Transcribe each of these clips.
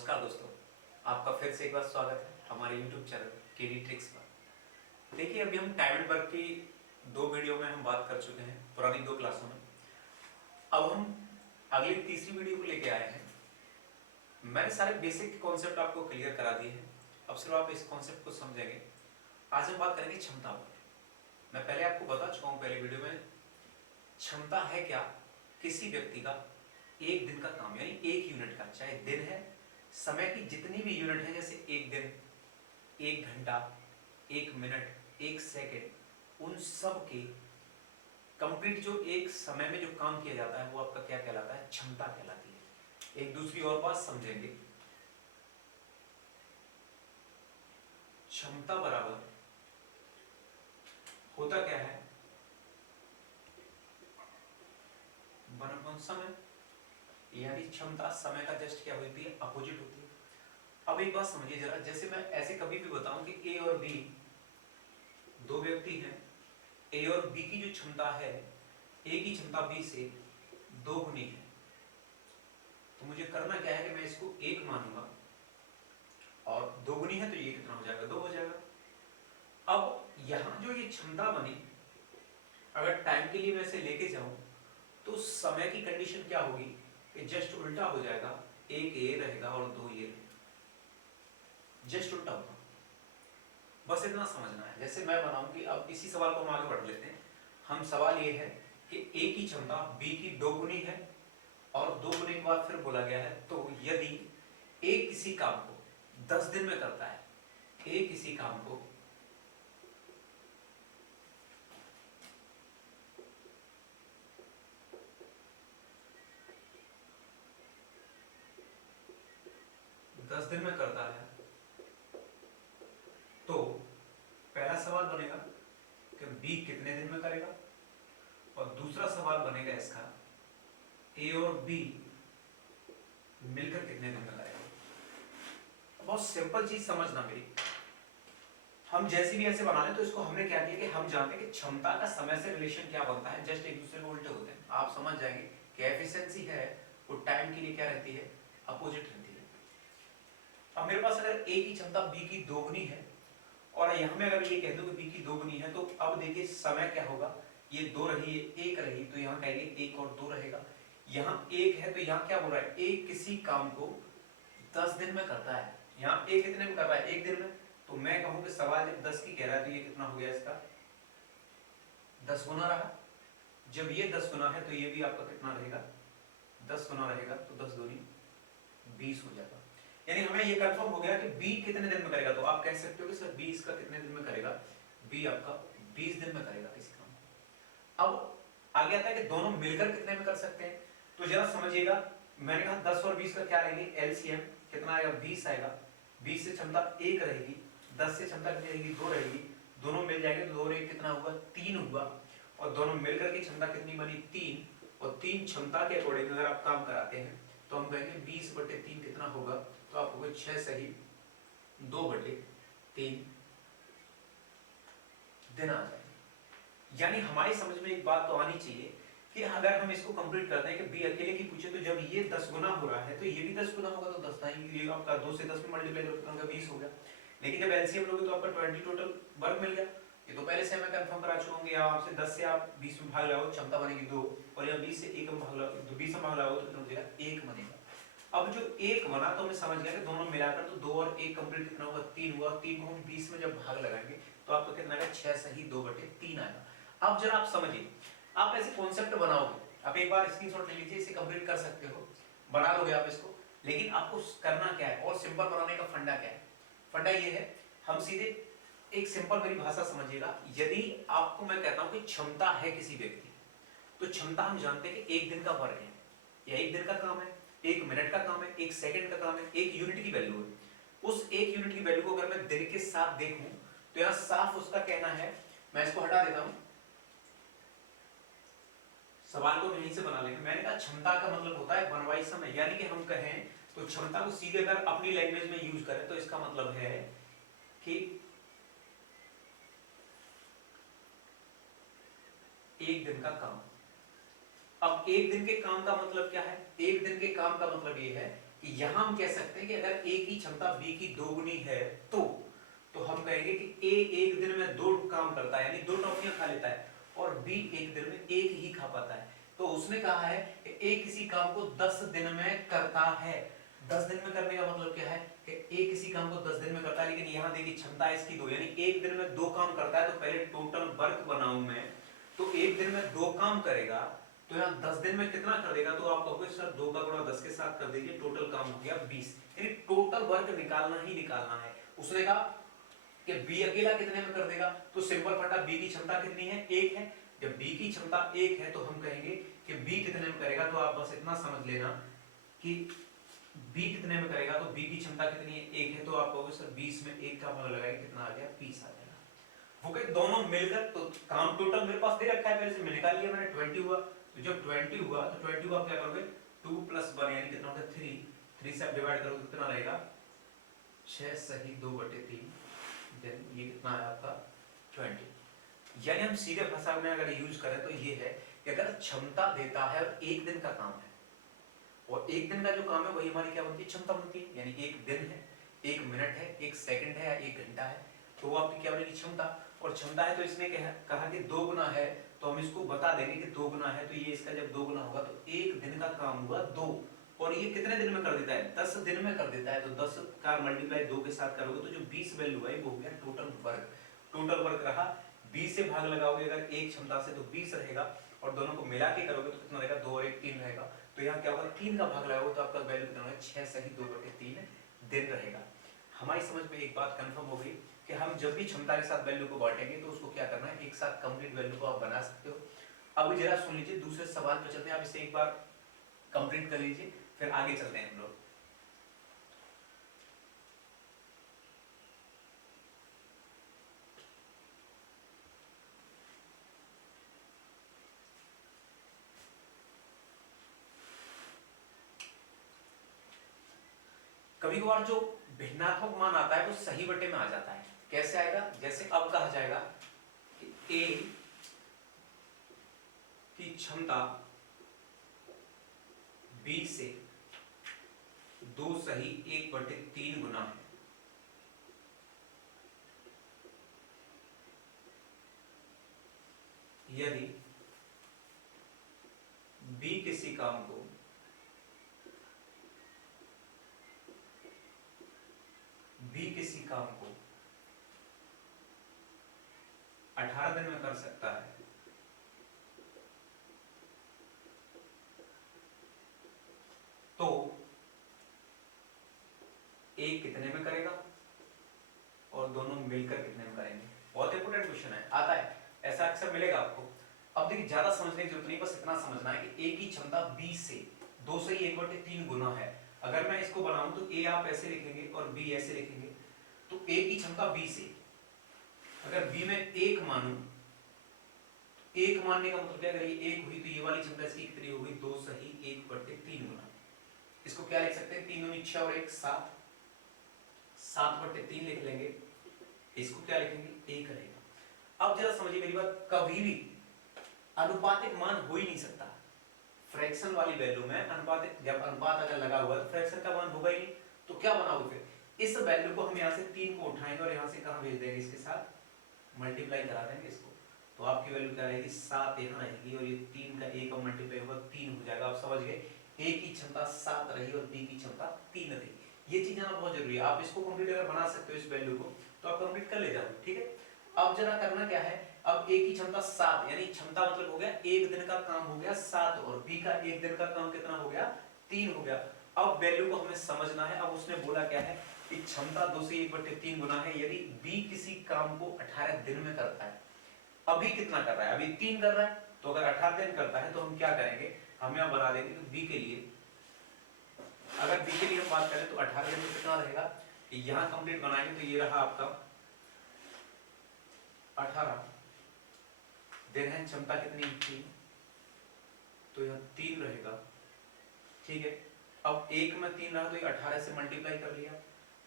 नमस्कार दोस्तों, आपका फिर से एक बार स्वागत है हमारे YouTube चैनल केडी ट्रिक्स पर। देखिए, अभी हम टाइम एंड वर्क की 2 वीडियो में हम बात कर चुके हैं, पुरानी 2 क्लासों में। अब हम अगली तीसरी वीडियो को लेके आए हैं। मैंने सारे बेसिक कॉन्सेप्ट आपको क्लियर करा दिए हैं, अब सिर्फ आप इस कॉन्सेप्ट को समझेंगे। आज हम बात करेंगे क्षमता पर। मैं पहले आपको बता चुका हूँ पहले वीडियो में, क्षमता है क्या? किसी व्यक्ति का एक दिन का काम, यानी 1 यूनिट का, चाहे दिन है, समय की जितनी भी यूनिट है, जैसे 1 दिन, 1 घंटा, 1 मिनट, 1 सेकेंड, उन सब के कंप्लीट जो एक समय में जो काम किया जाता है वो आपका क्या कहलाता है? क्षमता कहलाती है। एक दूसरी और बात समझेंगे, क्षमता बराबर होता क्या है? 1/, समय, यानी क्षमता समय का जस्ट क्या होती है? अपोजिट होती है। अब एक बात समझिए जरा, जैसे मैं ऐसे कभी भी बताऊं कि ए और बी 2 व्यक्ति हैं, ए और बी की जो क्षमता है, ए की क्षमता बी से 2 गुनी है, तो मुझे करना क्या है कि मैं इसको 1 मानूंगा, और 2 गुनी है तो ये कितना हो जाएगा? 2 हो जाएगा। अब यहां जो ये क्षमता बनी, अगर टाइम के लिए मैं इसे लेके जाऊं तो समय की कंडीशन क्या होगी कि जस्ट उल्टा हो जाएगा, 1 ए रहेगा और 2 ये रहेगा, जस्ट उल्टा होगा। बस इतना समझना है। जैसे मैं बनाऊं कि अब इसी सवाल को हम आगे बढ़ लेते हैं। हम सवाल ये है कि ए की क्षमता बी की 2 गुनी है, और 2 गुनी के बाद फिर बोला गया है, तो यदि ए किसी काम को 10 दिन में करता है, ए किसी काम को 10 दिन में करता है, तो पहला सवाल बनेगा कि बी कितने दिन में करेगा, और दूसरा सवाल बनेगा इसका, ए और बी मिलकर कितने दिन में करेगा। बहुत सिंपल चीज समझना मेरी, हम जैसे भी ऐसे बना लें तो इसको हमने क्या किया कि हम जानते हैं कि क्षमता का समय से रिलेशन क्या बनता है, जस्ट एक दूसरे को उल्टे होते हैं। आप समझ जाएंगे कि एफिशिएंसी है वो टाइम के लिए क्या रहती है? अपोजिट रहती है। अब मेरे पास अगर ए की क्षमता बी की 2 गुनी है, और यहां में अगर ये कह दूं कि बी की 2 गुनी है, तो अब देखिए समय क्या होगा, ये 2 रही, ये 1 रही, तो यहां कहेंगे 1 और 2 रहेगा। यहां 1 है तो यहां क्या बोल रहा है? ए किसी काम को 10 दिन में करता है, यहां ए कितने में कर रहा है? 1 दिन में। तो मैं कहूं कि सवाल जब 10 की कह रहा है तो ये कितना हो गया? इसका 10 गुना रहा। जब ये 10 गुना है तो ये भी आपका कितना रहेगा? 10 गुना रहेगा, तो 10 दूनी 20 हो जाएगा। यानी हमें ये कंफर्म हो गया कि बी कितने दिन में करेगा। तो आप कह सकते हो कि सर बी इसका कितने दिन में करेगा? बी आपका 20 दिन में करेगा इस काम को। अब आगे आता है कि दोनों मिलकर कितने में कर सकते हैं। तो जरा समझिएगा, मैंने कहा 10 और 20 का क्या रहेगी? एलसीएम कितना आएगा? 20 आएगा। 20 से क्षमता 1 रहेगी, 10 से क्षमता कितनी रहेगी? 2 रहेगी। दोनों मिल जाएंगे तो 2 और 1 कितना हुआ? 3 हुआ। और दोनों मिलकर की क्षमता कितनी बनी? 3। और 3 क्षमता के अकॉर्डिंग अगर आप काम कराते हैं तो हम कहेंगे 20/3 कितना होगा? तो आपको 6 सही 2/3 दिन आ जाएगा। यानी हमारी समझ में एक बात तो आनी चाहिए कि अगर हम इसको कंप्लीट करते हैं कि बी अकेले की पूछे, तो जब ये 10 गुना हो रहा है तो ये भी 10 गुना होगा, तो 10 ये आपका 2 से 10 में मल्टीप्लाई करोगे 20 हो गया। लेकिन जब एलसीएम लोगे तो आपका 20 टोटल वर्क मिल गया। ये तो पहले से मैं कंफर्म करा चुका हूं कि आपसे 10 से आप 20 में भाग लगाओ, क्षमता बनेगी 2, और या 20 से 1 में भाग लगाओ तो 20 में भाग लगाओ तो कितना बनेगा? 1 बनेगा। अब जो 1 बना तो मैं समझ गया कि दोनों मिलाकर तो 2 और 1 कंप्लीट कितना होगा? 3 हुआ। 3 को हम 20 में जब भाग लगाएंगे तो आपको कितना आएगा? 6 सही 2/3 आएगा। अब जरा आप समझिए, आप ऐसे कॉन्सेप्ट बनाओगे, आप एक बार स्क्रीनशॉट ले लीजिए, इसे कंप्लीट कर सकते हो, बना लोगे आप इसको। लेकिन आपको करना क्या है और सिंपल बनाने का फंडा क्या है? फंडा ये है, हम सीधे एक सिंपल मेरी भाषा समझिएगा, यदि आपको मैं कहता हूं कि क्षमता है किसी व्यक्ति, तो क्षमता हम जानते हैं कि 1 दिन का वर्क है, या 1 दिन का काम है, 1 मिनट का काम है, 1 सेकंड का काम है, 1 यूनिट की वैल्यू है। उस 1 यूनिट की वैल्यू को अगर मैं दिन के साथ देखूं तो यहां साफ उसका कहना है, मैं इसको हटा देता हूं, सवाल को यहीं से बना लेंगे। मैंने कहा क्षमता का मतलब होता है बनवाई समय, यानी कि हम कहें तो क्षमता को सीधे अगर अपनी लैंग्वेज में यूज करें तो इसका मतलब है कि 1 दिन का काम। अब 1 दिन के काम का मतलब क्या है? 1 दिन के काम का मतलब ये है कि यहाँ हम कह सकते हैं कि अगर ए की क्षमता बी की दोगुनी है तो हम कहेंगे कि ए एक दिन में 2 काम करता है, यानी 2 टॉफियां खा लेता है, और बी एक दिन में एक ही खा पाता है। तो उसने कहा है कि ए किसी काम को 10 दिन में करता है। 10 दिन में करने का मतलब क्या है कि ए किसी काम को 10 दिन में करता है, लेकिन यहाँ देखिए क्षमता इसकी 2, यानी एक दिन में 2 काम करता है। तो पहले टोटल वर्क बनाऊं मैं, तो एक दिन में 2 काम करेगा, तो यहाँ 10 दिन में कितना कर देगा, तो आप कहोगे सर 2 का गुणा 10 के साथ कर दीजिए, टोटल काम हो गया 20, यानी टोटल वर्क निकालना ही निकालना है। उसने कहा कि बी अकेला कितने में कर देगा, तो सिंपल फंडा, बी की क्षमता कितनी है, 1 है। जब बी की क्षमता 1 है तो हम कहेंगे कि बी कितने में करेगा, तो आप बस इतना समझ लेना कि बी कितने में करेगा, तो बी की क्षमता कितनी है, 1 है। तो आप कहोगे सर 20 में 1 का भाग लगाएंगे, कितना आ गया, 20 आ जाएगा। वो कहे दोनों मिलकर, तो काम टोटल मेरे पास दे रखा है पहले से, मैं निकाल लिया मैंने, 20 हुआ। तो जब 20 हुआ तो 20 को आप क्या करोगे, 2 + 1 यानी कितना होगा, 3 से आप डिवाइड करोगे कितना रहेगा, 6 सही 2/3, देन ये कितना है आपका 20। यानी हम सीधे भाषा में अगर यूज करें तो ये है कि अगर क्षमता देता है और एक दिन का काम है, और एक दिन का जो काम है वही हमारी क्या बनती है, क्षमता बनती है। यानी एक दिन है, 1 मिनट है, 1 सेकंड है या 1 घंटा है, तो वो आपकी क्या बनेगी, क्षमता। और क्षमता है तो इसने कहा कि 2 गुना है, तो हम इसको बता देंगे कि 2 गुना है, तो ये इसका जब 2 गुना होगा तो एक दिन का काम हुआ 2, और ये कितने दिन में कर देता है, 10 दिन में कर देता है। तो 10 का मल्टीप्लाई 2 के साथ करोगे तो जो 20 वैल्यू है वो हो गया टोटल वर्क। टोटल वर्क रहा, 20 से भाग लगाओगे अगर एक क्षमता से तो 20 रहेगा, और दोनों को मिला के करोगे तो कितना रहेगा, 2 और 1 3 रहेगा। तो यहाँ क्या होगा, 3 का भाग लगाओगे तो आपका वैल्यू कितना होगा, 6 सही 2/3 दिन रहेगा। हमारी समझ में एक बात कंफर्म हो गई कि हम जब भी क्षमता के साथ वैल्यू को बांटेंगे तो उसको क्या करना है, एक साथ कंप्लीट वैल्यू को आप बना सकते हो। अब जरा सुन लीजिए, दूसरे सवाल पर चलते हैं, आप इसे एक बार कंप्लीट कर लीजिए, फिर आगे चलते हैं हम लोग। कभी कभार जो भिन्नात्मक मान आता है वो सही बटे में आ जाता है। कैसे आएगा, जैसे अब कहा जाएगा कि ए की क्षमता बी से 2 सही 1/3 गुना है। यदि बी किसी काम को किसी काम को 18 दिन में कर सकता है, तो एक कितने में करेगा और दोनों मिलकर कितने में करेंगे। बहुत इंपोर्टेंट क्वेश्चन है, आता है, ऐसा अक्सर मिलेगा आपको। अब देखिए ज्यादा समझने की जरूरत नहीं, बस इतना समझना है कि ए की क्षमता बी से 2 से 1/3 गुना है। अगर मैं इसको बनाऊं तो ए आप ऐसे लिखेंगे और बी ऐसे लिखेंगे। तो ए की क्षमता बी से, अगर बी में 1 मानूं, एक मानने का मतलब क्या, अगर ये 1 हुई तो ये वाली क्षमता इसकी कितनी होगी, 2 सही 1/3 गुना। इसको क्या लिख सकते हैं, 3 दूनी 6 और 1 7, 7/3 लिख लेंगे। इसको क्या लिखेंगे, 1 रहेगा। अब जरा समझिए मेरी बात, कभी भी अनुपातिक मान हो ही नहीं सकता। फ्रैक्शन वाली वैल्यू में अनुपातिक, जब अनुपात अगर लगा हुआ है तो फ्रैक्शन का मान होगा ही नहीं, तो क्या बनाओगे फिर, इस वैल्यू को हम यहाँ से 3 को उठाएंगे और यहाँ से कहाँ भेज देंगे, इसके साथ मल्टीप्लाई करा देंगे इसको। तो आपकी वैल्यू क्या रहेगी, 7 यहाँ रहेगी, और ये 3 का 1 और मल्टीप्लाई होगा 3 हो जाएगा। आप समझ गए, ए की क्षमता 7 रही और बी की क्षमता 3 रही। ये चीज जानना बहुत जरूरी है। आप इसको कंप्लीट अगर बना सकते हो इस वैल्यू को, तो आप कंप्लीट कर ले जाओ, ठीक है। अब जरा करना क्या है, अब ए की क्षमता 7, यानी क्षमता मतलब हो गया एक दिन का काम हो गया 7, और बी का एक दिन का काम कितना हो गया, 3 हो गया। अब वैल्यू को हमें समझना है। अब उसने बोला क्या है कि क्षमता 2 से 1/3 गुना है यदि बी किसी काम को 18 दिन में करता है। अभी कितना कर रहा है, अभी 3 कर रहा है, तो अगर 18 दिन करता है तो हम क्या करेंगे, हम यहाँ बना देंगे कि बी के लिए, अगर बी के लिए हम बात करें तो 18 दिन में कितना रहेगा, यहाँ कंप्लीट बनाएंगे तो ये रहा आपका 18 दिन है, क्षमता कितनी थी, तो यह 3 रहेगा, ठीक है। अब एक में 3 रहा तो ये 18 से मल्टीप्लाई कर लिया।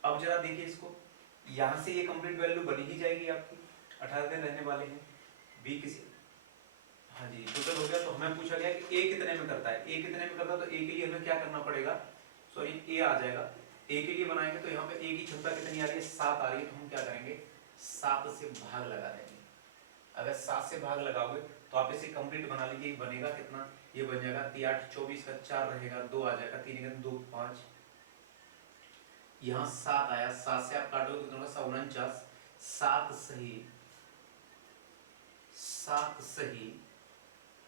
अब जरा देखिए इसको, यहां से ये कंप्लीट वैल्यू बनी ही जाएगी आपकी, 18 दिन रहने वाले हैं। बी किसी, हाँ जी टोटल हो गया। तो हमें पूछा गया कि ए कितने में करता है, ए कितने में करता है, तो ए के लिए हमें क्या करना पड़ेगा, सॉरी ए आ जाएगा। ए के लिए बनाएंगे तो यहाँ पे ए की क्षमता कितनी आ रही है, 7 आ रही है, तो हम क्या करेंगे 7 से भाग लगा देंगे। अगर 7 से भाग लगाओगे तो आप इसे कंप्लीट बना लीजिए, बनेगा कितना, ये बन जाएगा 3 8 24 का 4 रहेगा, 2 आ जाएगा, 3 2 5, यहाँ 7 आया, 7 से आप काटोगे तो कितना होगा 49, 7 सही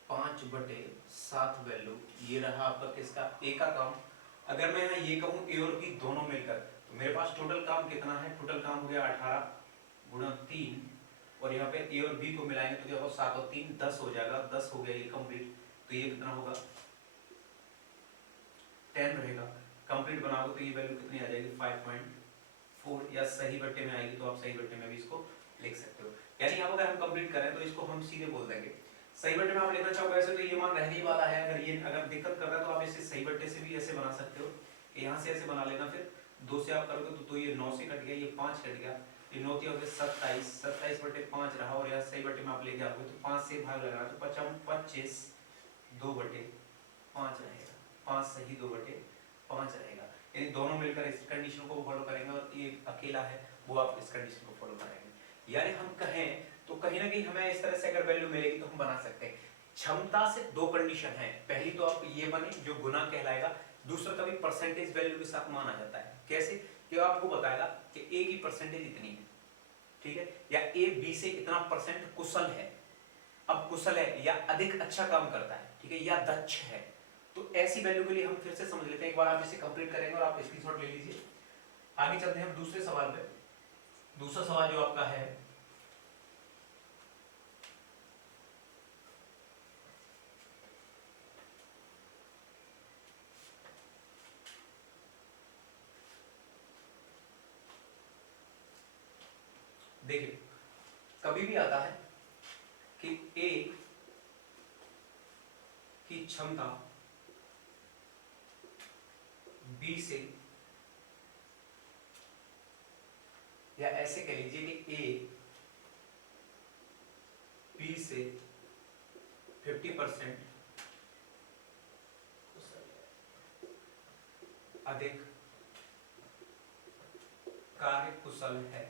5/7 वैल्यू, ये रहा आपका किसका, ए का काम। अगर मैं यहाँ ये कहूँ ए और बी दोनों मिलकर, तो मेरे पास टोटल काम कितना है, टोटल काम हो गया 18 गुणा 3, और यहाँ पे ए और बी को मिलाएंगे तो क्या होगा 7 और 3 10 हो जाएगा, 10 हो गया ये कंप्लीट। तो ये कितना होगा 10 रहेगा। कंप्लीट बनाओगे तो ये वैल्यू कितनी आ जाएगी 5.4, या सही बट्टे में आएगी तो आप सही बट्टे में भी इसको लिख सकते हो। यानी अब अगर हम कंप्लीट करें तो इसको हम सीधे बोल देंगे, सही बट्टे में आप लिखना चाहोगे ऐसे तो ये मान रहने ही वाला है, अगर दिक्कत कर रहा है तो आप इसे सही बट्टे से भी ऐसे बना सकते हो, यहाँ से ऐसे बना लेना, फिर 2 से आप करोगे तो ये 9 से कट गया, ये 5 कट गया, ये 9 हो गया 27, 27/5 रहा, और यहाँ सही बट्टे में आप लेके आओगे तो 5 से भाग लगाना तो 25 2/5 रहेगा, 5 सही 2/5 रहेगा। यानी दोनों मिलकर इस कंडीशन को फॉलो करेंगे और ये अकेला है वो आप इस कंडीशन को फॉलो करेंगे। यानी हम कहें तो कहीं ना कहीं हमें इस तरह से अगर वैल्यू मिलेगी तो हम बना सकते हैं। क्षमता से 2 कंडीशन है, पहली तो आप ये बने जो गुना कहलाएगा, दूसरा कभी परसेंटेज वैल्यू के साथ माना जाता है। कैसे कि आपको बताएगा कि ए की परसेंटेज इतनी है, ठीक है, या ए बी से इतना परसेंट कुशल है। अब कुशल है या अधिक अच्छा काम करता है, ठीक है, या दक्ष है, तो ऐसी वैल्यू के लिए हम फिर से समझ लेते हैं। एक बार आप इसे कंप्लीट करेंगे और आप स्क्रीनशॉट ले लीजिए। आगे चलते हैं हम दूसरे सवाल पे। दूसरा सवाल जो आपका है, देखिए कभी भी आता है कि ए की क्षमता बी से, या ऐसे कह लीजिए कि ए बी से 50% अधिक कार्य कुशल है।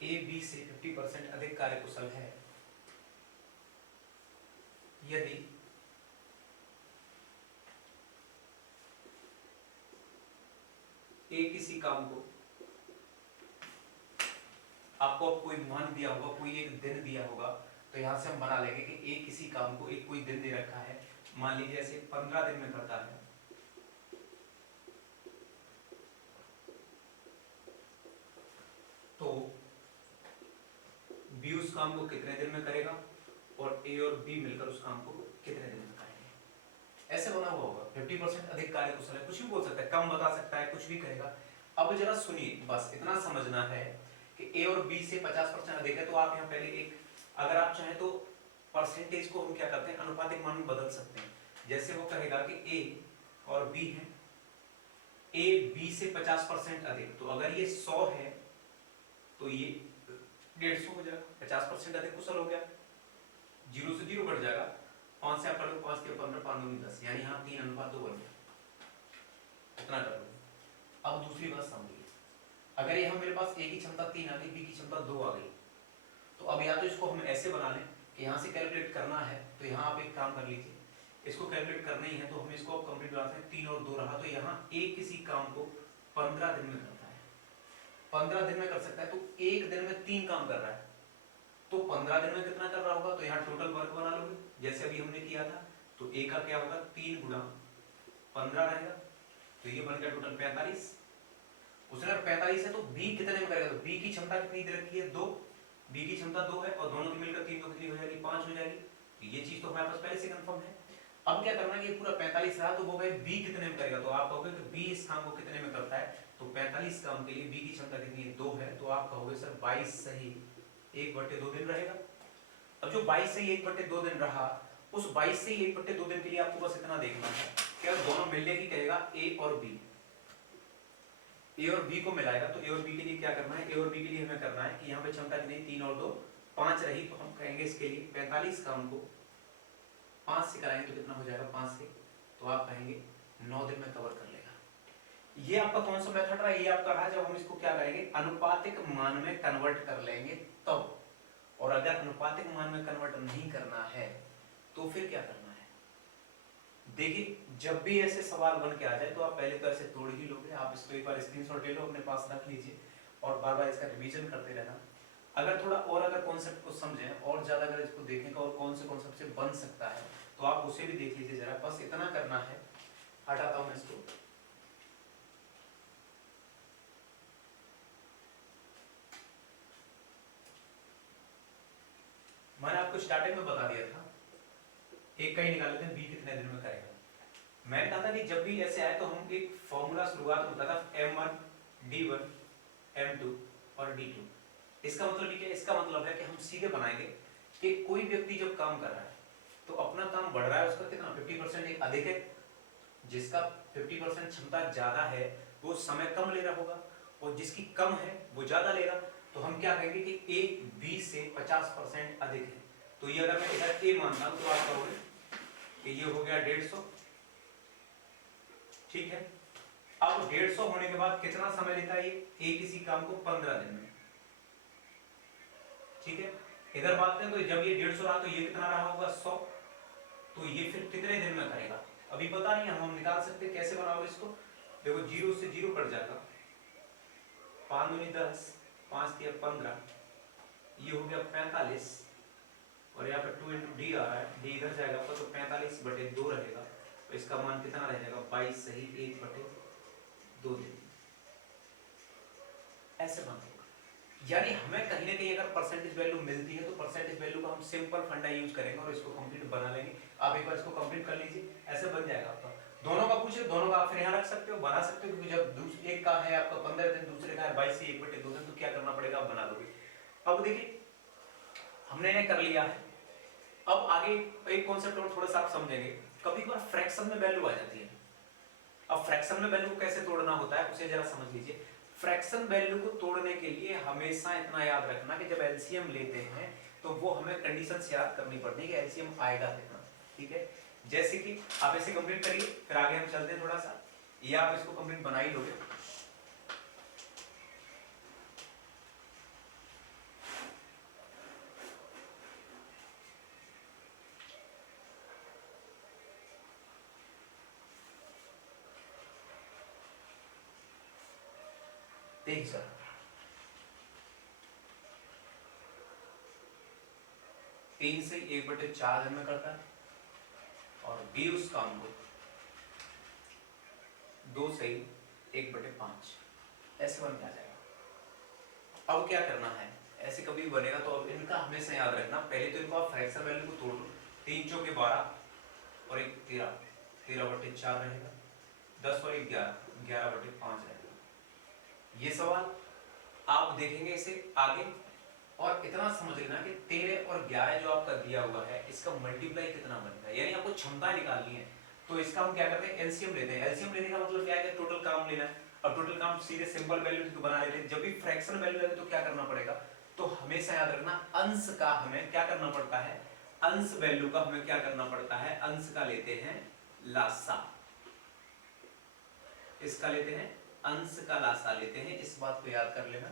ए बी से 50% अधिक कार्य कुशल है यदि ए किसी काम को, आपको अब कोई मान दिया होगा, कोई एक दिन दिया होगा, तो यहां से हम बना लेंगे कि ए किसी काम को एक कोई दिन दे रखा है, मान लीजिए ऐसे 15 दिन में करता है, तो बी उस काम को कितने दिन में करेगा और ए और बी मिलकर उस काम को कितने दिन में करेंगे। ऐसे बना हुआ होगा। 50% अधिक कार्य कुशल है, कुछ भी बोल सकता है, कम बता सकता है, कुछ भी करेगा। अब जरा सुनिए, बस इतना समझना है कि ए और बी से 50% अधिक है, तो आप यहाँ पहले एक, अगर आप चाहें तो परसेंटेज को हम क्या करते हैं अनुपातिक मान में बदल सकते हैं। जैसे वो कहेगा कि ए और बी है, ए बी से 50% अधिक, तो अगर ये 100 है तो ये 150 हो जाएगा, 50% अधिक कुशल हो गया, 0 से 0 कट जाएगा, 5 से आप करोगे 5 के 15 5 दूनी 10, यानी यहाँ 3:2 बन गया, इतना कर लो। अब दूसरी बात समझिए, अगर ये हम मेरे पास ए की क्षमता 3 आ गई, बी की क्षमता 2 आ गई, तो अब या तो इसको हम ऐसे बना लें कि यहाँ से कैलकुलेट करना है, तो यहाँ आप एक काम कर लीजिए, इसको कैलकुलेट करना ही है तो हम इसको कंप्लीट बनाते हैं। 3 और 2 रहा, तो यहाँ ए किसी काम को 15 दिन में करता है, 15 दिन में कर सकता है, तो एक दिन में 3 काम कर रहा है, तो 15 दिन में कितना कर रहा होगा, तो यहाँ टोटल वर्क बना लोगे जैसे अभी हमने किया था, तो ए का क्या होगा 3 गुणा 15 रहेगा, तो ये बन गया टोटल 45। उसने 45 है तो बी कितने में करेगा, तो बी की क्षमता कितनी दे रखी है 2, बी की क्षमता 2 है, और दोनों की मिलकर 3 तो कितनी हो जाएगी 5 हो जाएगी, तो ये चीज तो हमारे पास पहले से कंफर्म है। अब क्या करना है, ये पूरा 45 रहा, तो वो गए बी कितने में करेगा, तो आप कहोगे कि बी इस काम को कितने में करता है, तो 45 काम के लिए बी की क्षमता कितनी है 2 है, तो आप कहोगे सर 22 सही 1/2 दिन रहेगा। अब जो 22 सही 1/2 दिन रहा, उस 22 से 1/2 दिन के लिए आपको बस इतना देखना है कि दोनों मिलने की कहेगा ए और बी, ए और बी को मिलाएगा, तो ए और बी के लिए क्या करना है, ए और बी के लिए हमें करना है कि यहाँ पे क्षमता कितनी 3 और 2 5 रही, तो हम कहेंगे इसके लिए 45 काम को 5 से कराएंगे तो कितना हो जाएगा 5 से, तो आप कहेंगे 9 दिन में कवर कर लेगा। ये आपका कौन सा मेथड रहा, ये आपका रहा जब हम इसको क्या करेंगे अनुपातिक मान में कन्वर्ट कर लेंगे तब। और अगर अनुपातिक मान में कन्वर्ट नहीं करना है तो फिर क्या करना है। देखिए जब भी ऐसे सवाल बन के आ जाए तो आप पहले तो ऐसे तोड़ ही लोगे, आप इसको एक बार स्क्रीनशॉट ले लो अपने पास रख लीजिए और बार बार इसका रिवीजन करते रहना। अगर थोड़ा और अगर कॉन्सेप्ट को समझें और ज्यादा अगर इसको देखें और कौन से कॉन्सेप्ट से बन सकता है तो आप उसे भी देख लीजिए जरा। बस इतना करना है, हटाता हूं मैं इसको। मैंने आपको स्टार्टिंग में बता दिया था एक का ही निकाल लेते हैं बी कितने दिन में करेगा। मैंने कहा था कि जब भी ऐसे आए तो हम एक फॉर्मूला शुरुआत होता था m1 d1 m2 और d2। इसका मतलब क्या है, इसका मतलब है कि हम सीधे बनाएंगे कि कोई व्यक्ति जब काम कर रहा है तो अपना काम बढ़ रहा है, उसका कितना 50% एक अधिक है, जिसका 50% क्षमता ज्यादा है वो समय कम ले रहा होगा और जिसकी कम है वो ज्यादा लेगा। तो हम क्या कहेंगे कि ए बी से 50% अधिक है। तो ये अगर मैं इधर ए मानता हूं तो आप कहोगे कि ये हो गया 150, ठीक है। अब 150 होने के बाद कितना समय लेता है ये, एक किसी काम को 15 दिन में, ठीक है। इधर बात करें तो जब ये 150 रहा तो ये कितना रहा होगा 100, तो ये फिर कितने दिन में करेगा अभी पता नहीं है, हम निकाल सकते हैं। कैसे बनाओगे इसको, देखो 0 से 0 कट जाएगा, 5 दूनी 10, 5 तिया 15, ये हो गया 45 और यहाँ पे 2 इंटू डी आ रहा है, डी इधर जाएगा आपका तो 45/2 रहेगा। तो इसका मान कितना रह जाएगा 22 सही 1/2 दिन। ऐसे मान होगा। यानी हमें कहीं ना कहीं अगर परसेंटेज वैल्यू मिलती है तो परसेंटेज वैल्यू का हम सिंपल फंडा यूज करेंगे और इसको कंप्लीट बना लेंगे। आप एक बार इसको कंप्लीट कर लीजिए, ऐसे बन जाएगा आपका। दोनों का पूछे दोनों का आप फिर यहाँ रख सकते हो, बना सकते हो, क्योंकि जब एक का है आपका 15 दिन, दूसरे का है 22 से 1/2 दिन, तो क्या करना पड़ेगा आप बना दोगे। अब देखिए हमने इन्हें कर लिया है। अब आगे एक कॉन्सेप्ट और थोड़ा सा आप समझेंगे, कभी कभार फ्रैक्शन में वैल्यू आ जाती है। अब फ्रैक्शन में वैल्यू को कैसे तोड़ना होता है उसे जरा समझ लीजिए। फ्रैक्शन वैल्यू को तोड़ने के लिए हमेशा इतना याद रखना कि जब एलसीएम लेते हैं तो वो हमें कंडीशंस याद करनी पड़ती है कि एलसीएम आएगा कितना, ठीक है। जैसे कि आप इसे कंप्लीट करिए फिर आगे हम चलते हैं थोड़ा सा, ये आप इसको कंप्लीट बना ही लोगे। देखिए सर 3 से 1/4 दिन में करता है और बी उस काम को 2 से 1/5 ऐसे बन के आ जाएगा। अब क्या करना है, ऐसे कभी बनेगा तो अब इनका हमेशा याद रखना। पहले तो इनको आप फ्रैक्शन वैल्यू को तोड़ लो, 3 चौके 12 और 1 13, 13/4 रहेगा, 10 और 1 11, 11/5 रहेगा। ये सवाल आप देखेंगे इसे आगे और इतना समझ लेना कि 13 और 11 जो आपका दिया हुआ है इसका मल्टीप्लाई कितना बनता है, यानी आपको क्षमता निकालनी है। तो इसका हम क्या करते हैं एलसीएम लेते हैं। एलसीएम लेने का मतलब क्या है कि टोटल काम लेना है। अब टोटल काम सीधे सिंपल वैल्यू तो बना लेते हैं। जब भी फ्रैक्शन वैल्यू लगे तो क्या करना पड़ेगा, तो हमेशा याद रखना अंश का हमें क्या करना पड़ता है, अंश वैल्यू का हमें क्या करना पड़ता है, अंश का लेते हैं लासा, इसका लेते हैं अंश का लासा लेते हैं। इस बात को याद कर लेना।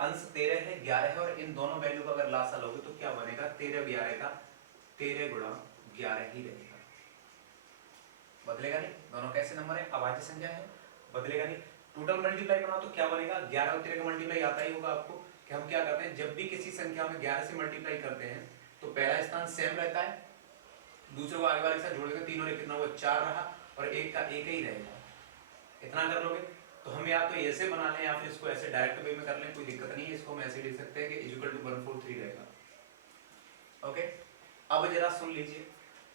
अंश 13 है 11 है और इन दोनों वैल्यू का अगर लासा लोगे तो क्या बनेगा 13 11 का 13 गुणा 11 ही रहेगा, बदलेगा नहीं। दोनों कैसे नंबर है, अभाज्य संख्या है, बदलेगा नहीं। टोटल मल्टीप्लाई बनाओ तो क्या बनेगा 11 और 13 का मल्टीप्लाई आता ही होगा आपको कि हम क्या करते हैं जब भी किसी संख्या में 11 से मल्टीप्लाई करते हैं तो पहला स्थान सेम रहता है, दूसरे को आगे वाले के साथ जोड़ेंगे, 3 और 1 कितना हुआ 4 रहा और 1 का 1 ही रहेगा। इतना कर लोगे तो हम या तो ऐसे बना लें या फिर इसको ऐसे डायरेक्ट वे में कर लें, कोई दिक्कत नहीं है। इसको हम ऐसे लिख सकते हैं कि इक्वल टू 143 रहेगा। ओके अब जरा सुन लीजिए,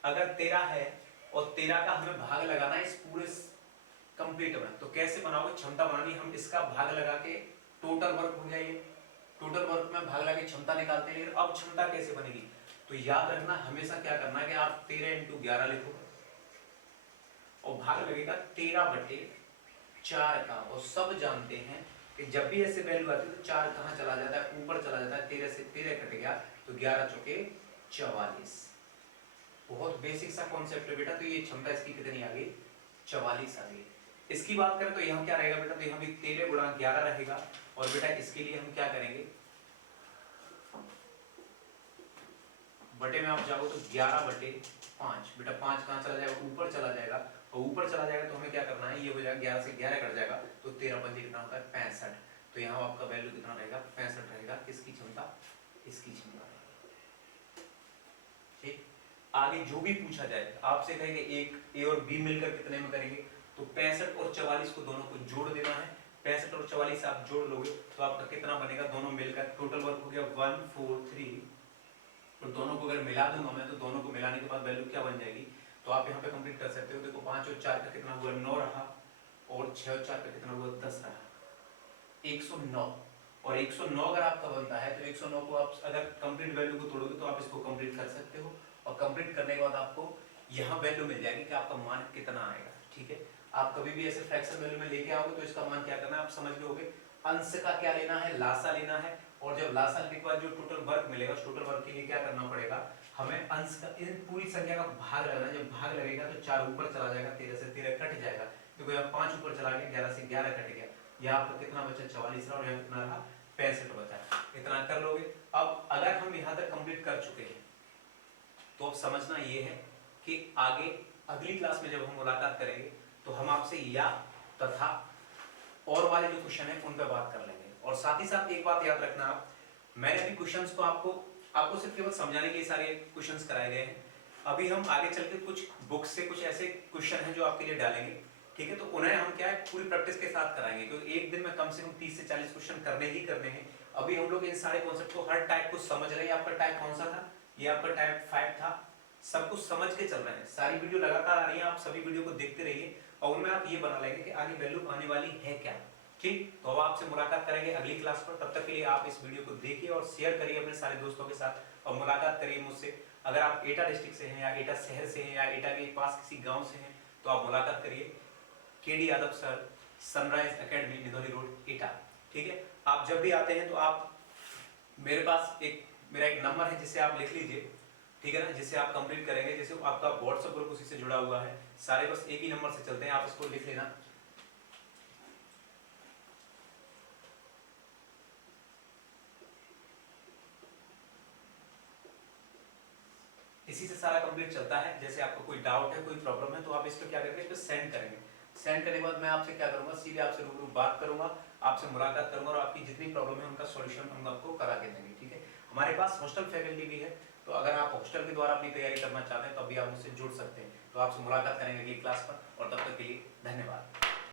अगर 13 है और 13 का हमें भाग लगाना है इस पूरे कंप्लीट में, तो कैसे बनाओगे, क्षमता बनानी, हम इसका भाग लगा के टोटल वर्क हो गया, ये टोटल वर्क में भाग लगा के क्षमता निकालते हैं। अब क्षमता कैसे बनेगी, तो याद रखना हमेशा क्या करना है कि आप 13 × 11 लिखोगे और भाग लगेगा 13/4 का। और सब जानते हैं कि जब भी ऐसे वैल्यू आती है तो 4 कहां चला जाता है, ऊपर चला जाता है। 13 से 13 कट गया तो 11 चौके 44, बहुत बेसिक सा कॉन्सेप्ट है बेटा। तो ये क्षमता इसकी कितनी आ गई, 44 आ गई। इसकी बात करें तो यहाँ क्या रहेगा बेटा, तो यहाँ भी 13 गुणा 11 रहेगा। और बेटा इसके लिए हम क्या करेंगे, बटे में आप जाओ तो 11/5 बेटा, 5 कहाँ चला जाएगा, ऊपर चला जाएगा। और ऊपर चला जाएगा तो हमें क्या करना है, ये हो जाएगा 11 से 11 कट जाएगा तो 13 कितना होता है 65। तो यहाँ आपका वैल्यू कितना रहेगा, 65 रहेगा। किसकी क्षमता, इसकी क्षमता रहेगी। ठीक, आगे जो भी पूछा जाए आपसे कहेंगे एक ए और बी मिलकर कितने में करेंगे, तो 65 और 44 को दोनों को जोड़ देना है। 65 और 44 आप जोड़ लोगे तो आपका कितना बनेगा, दोनों मिलकर टोटल वर्क हो गया 143। और दोनों को अगर मिला दूंगा मैं, तो दोनों को मिलाने के बाद वैल्यू क्या बन जाएगी, तो आप यहाँ पे कंप्लीट कर सकते हो। देखो 5 और 4 का कितना हुआ, 9 रहा। और 6 और 4 का कितना हुआ, 10 रहा, 109। और 109 अगर आपका बनता है तो 109 को आप अगर कंप्लीट वैल्यू को तोड़ोगे तो आप इसको कंप्लीट कर सकते हो। और कंप्लीट करने के बाद आपको यहाँ वैल्यू मिल जाएगी कि आपका मान कितना आएगा। ठीक है, आप कभी भी ऐसे फ्रैक्शन वैल्यू में लेके आओगे तो इसका मान क्या करना है आप समझ लोगे। अंश का क्या लेना है, लासा लेना है। और जब लासा लेने के बाद जो टोटल वर्क मिलेगा, उस टोटल वर्क के लिए क्या करना पड़ेगा, हमें अंश का इन पूरी संख्या का भाग लगना है। जब भाग लगेगा तो 4 ऊपर चला जाएगा, 13 से 13 कट जाएगा। देखो यहाँ 5 ऊपर चला गया, 11 से 11 कट गया। यहाँ आपका कितना बचा, 44 रहा। और यहाँ कितना रहा, 65 बचा। इतना कर लोगे। अब अगर हम यहाँ तक कंप्लीट कर चुके हैं तो अब समझना ये है कि आगे अगली क्लास में जब हम मुलाकात करेंगे तो हम आपसे या तथा और वाले जो क्वेश्चन है उन पर बात कर लेंगे। और साथ ही साथ एक बात याद रखना आप, मैंने अभी क्वेश्चंस को आपको सिर्फ केवल समझाने के लिए सारे क्वेश्चंस कराए गए हैं। अभी हम आगे चलकर कुछ बुक से कुछ ऐसे क्वेश्चन हैं जो आपके लिए डालेंगे। ठीक है, तो उन्हें हम क्या है पूरी प्रैक्टिस के साथ कराएंगे, क्योंकि एक दिन में कम से कम 30 से 40 क्वेश्चन करने ही करने हैं। अभी हम लोग इन सारे कॉन्सेप्ट को, हर टाइप को समझ रहे हैं। आपका टाइप कौन सा था, ये आपका टाइप 5 था। सब कुछ समझ के चल रहे हैं, सारी वीडियो लगातार आ रही है, आप सभी वीडियो को देखते रहिए और उनमें आप ये बना लेंगे कि आगे वैल्यू आने वाली है क्या। ठीक, तो अब आपसे मुलाकात करेंगे अगली क्लास पर। तब तक के लिए आप इस वीडियो को देखिए और शेयर करिए अपने सारे दोस्तों के साथ और मुलाकात करिए मुझसे। अगर आप एटा डिस्ट्रिक्ट से हैं या एटा शहर से हैं या एटा के पास किसी गांव से हैं तो आप मुलाकात करिए। KD Yadav sir, sunrise academy, Nidhauli road, Etah. ठीक है, आप जब भी आते हैं तो आप मेरे पास मेरा एक नंबर है जिसे आप लिख लीजिए। ठीक है ना, जिससे आप कंप्लीट करेंगे। जैसे आपका व्हाट्सएप ग्रुप उसी से जुड़ा हुआ है, सारे बस एक ही नंबर से चलते हैं, आप इसको लिख लेना। इसी से सारा कंप्लीट चलता है। जैसे आपको कोई डाउट है, कोई प्रॉब्लम है, तो आप इस पर क्या करेंगे, इस पर सेंड करेंगे। सेंड करने के बाद मैं आपसे क्या करूंगा, सीधे आपसे रूबरू बात करूंगा, आपसे मुलाकात करूंगा और आपकी जितनी प्रॉब्लम है उनका सॉल्यूशन हम आपको करा के देंगे। ठीक है, हमारे पास हॉस्टल फैकल्टी भी है, तो अगर आप हॉस्टल के द्वारा अपनी तैयारी करना चाहते हैं तो अभी आप मुझसे जुड़ सकते हैं। तो आपसे मुलाकात करेंगे अगली क्लास पर, और तब तक के लिए धन्यवाद।